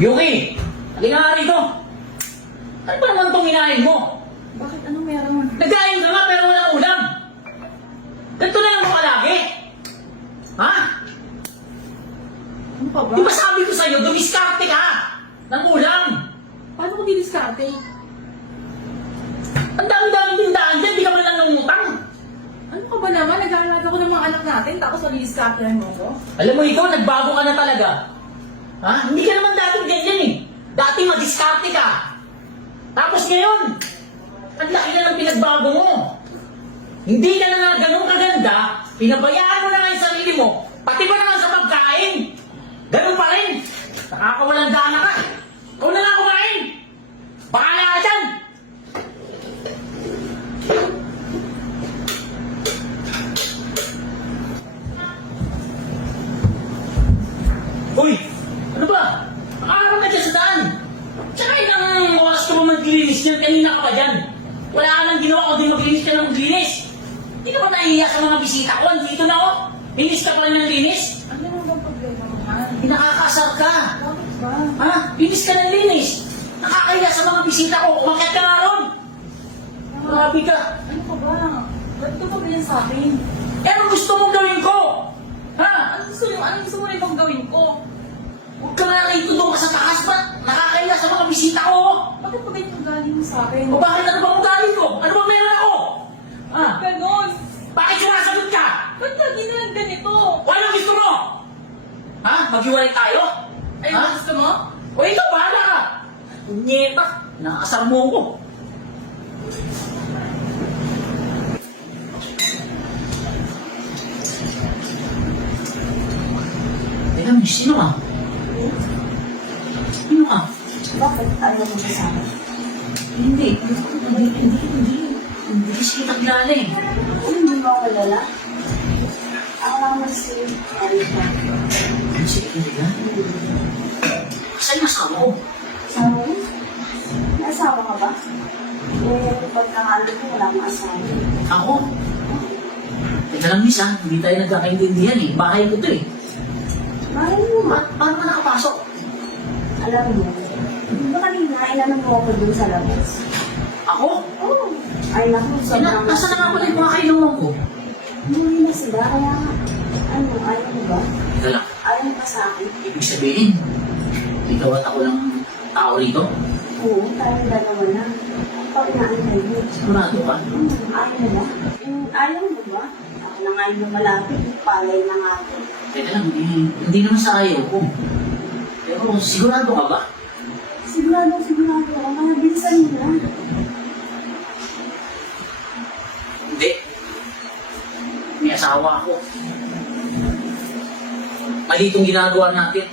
Yuki! Halika nga rito! Ano ba naman itong hinahin mo? Bakit? Anong meron? Nagkain ka nga pero walang ulam! Ganito na lang mo lagi! Ha? Ano pa ba? Di ba sabi ko sa'yo, dumiskarte ka! Ng ulam! Paano ko didiskarte? Ang dami-daming tindahan dyan, di ka man lang namutang! Ano ka ba naman? Nag-aalaga ko ng mga anak natin tapos madidiskarte mo ko? Alam mo ikaw, nagbago ka na talaga! Ha? Hindi ka naman dating ganyan eh! Dati madiskarte ka! Tapos ngayon, ang laki na ng pinagbago mo! Hindi ka na nga ganun kaganda, pinabayaan mo na nga yung sarili mo, pati ba naman sa pagkain? Ganun pa rin! Nakakawalang dana ka! Ikaw na nga kumain! Bahala ka dyan! Uy! Ano ba? Nakaharap ka dyan sa daan! Tsaka ilang oras ka ba maglinis niyan? Kanina ka pa dyan! Wala ka nang ginawa kundi maglinis ka ng maglinis! Hindi ka ba nahihiya sa mga bisita ko? Andito na ako! Linis ka pa rin ng linis! Ano naman bang problema mo, ha? Pinakakasar ka! Bakit ba? Ha? Linis ka ng linis! Nakakahiya sa mga bisita ko! Umakyat ka nga ron! Grabe ka! Ano ka ba? Ba't ka ba ganyan sa akin? Eh, anong gusto mong gawin ko? Ha? Anong gusto mo rin bang gawin ko? Huwag ka nga rito doon ka sa taas ba? Nakakahiya sa mga bisita ko! Bakit ba ganyan ang galing mo sa akin? O bakit ano bang ugali ko? Ano bang meron ako? Ha? Ganon! Bakit sumasagot ka? Ba't ka ginalang ganito? O anong gusto mo? Ha? Maghiwalay tayo? Ayun, Ha? gusto mo? O ikaw, bahala ka! Nyeta! Nakasar mo ko! Teka, sino ka? Sino ka? Bakit ayaw mo sa akin? Hindi kasi kita kilala eh. Hindi mo ako lala? Ako naman si Erika. Ano si Erika? Saan yung asawa ko? Asawa mo? May asawa ka ba? Eh, pagkakalo ko, wala akong asawa. Ako? Teka lang miss ha, hindi tayo nagkakaintindihan eh. Bahay ko to eh. Mahal mo ma. Paano ka nakapasok? Alam mo, di ba kanina inanong mo ako dun sa labas? Ako? Oo. Ay naku, sobrang... Nasa na nga pala yung mga kailangan ko? Umuwi na sila, kaya ayaw mo ba? Teka lang, Ayaw mo ba sa akin? ibig sabihin, ikaw at ako lang tao rito? Oo, tayong dalawa na. Ikaw inaantay mo. Sigurado ka? Ayaw mo ba? Ayaw mo ba? Ako na nga yung malapit, palay na nga ako. Teka lang, hindi naman sa ayaw ko. Pero sigurado ka ba? Sigurado ako. Mga bilisan mo na. Hindi. May asawa ako. Mali itong ginagawa natin.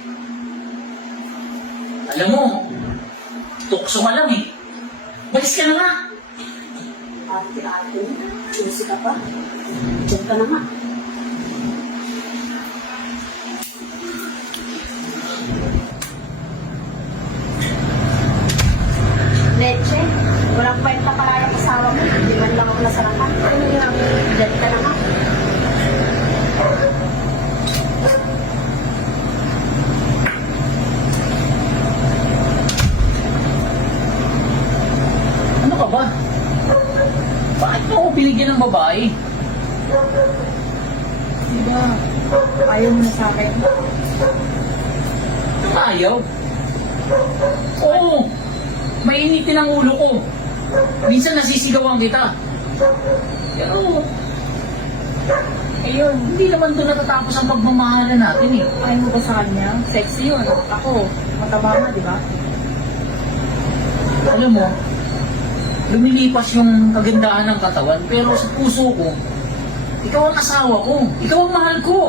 Alam mo, tukso ka lang eh. Balis ka na nga. Ate, susi ka pa. Diyan ka na nga. Leche, walang kwenta pala yung kasama mo. Hindi man lang ako nasarapan. Ano yan? Diyan ka na nga. Ano ka ba? Bakit mo ako binigyan ng babae? Diba? Ayaw mo na sa akin. Ayaw? Oo. Mainitin ang ulo ko. Minsan nasisigawan kita. Pero, ayun, hindi naman doon natatapos ang pagmamahalan natin eh. Ayaw mo ba sa kanya? Sexy yun. Ako, mataba nga, di ba? Alam mo, lumilipas yung kagandahan ng katawan, pero sa puso ko, ikaw ang asawa ko. Ikaw ang mahal ko.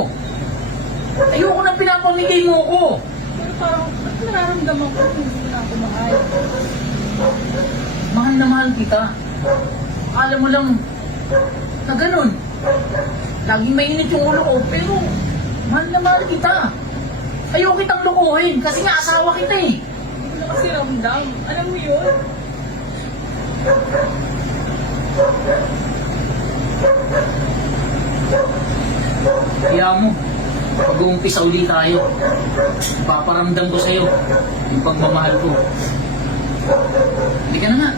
Ayoko na pinapamigay mo ko. Pero parang, ba't nararamdaman ko kung hindi na ako mahal? Mahal na mahal kita. Alam mo lang na ganun. Laging mainit yung ulo ko, pero mahal na mahal kita. Ayoko kitang lukuhin kasi nga asawa kita eh. Hindi ko na kasi ramdam. Alam mo yun? Kaya mo, Mag-uumpisa uli tayo. Paparamdam ko sa'yo yung pagmamahal ko. Hindi ka na nga.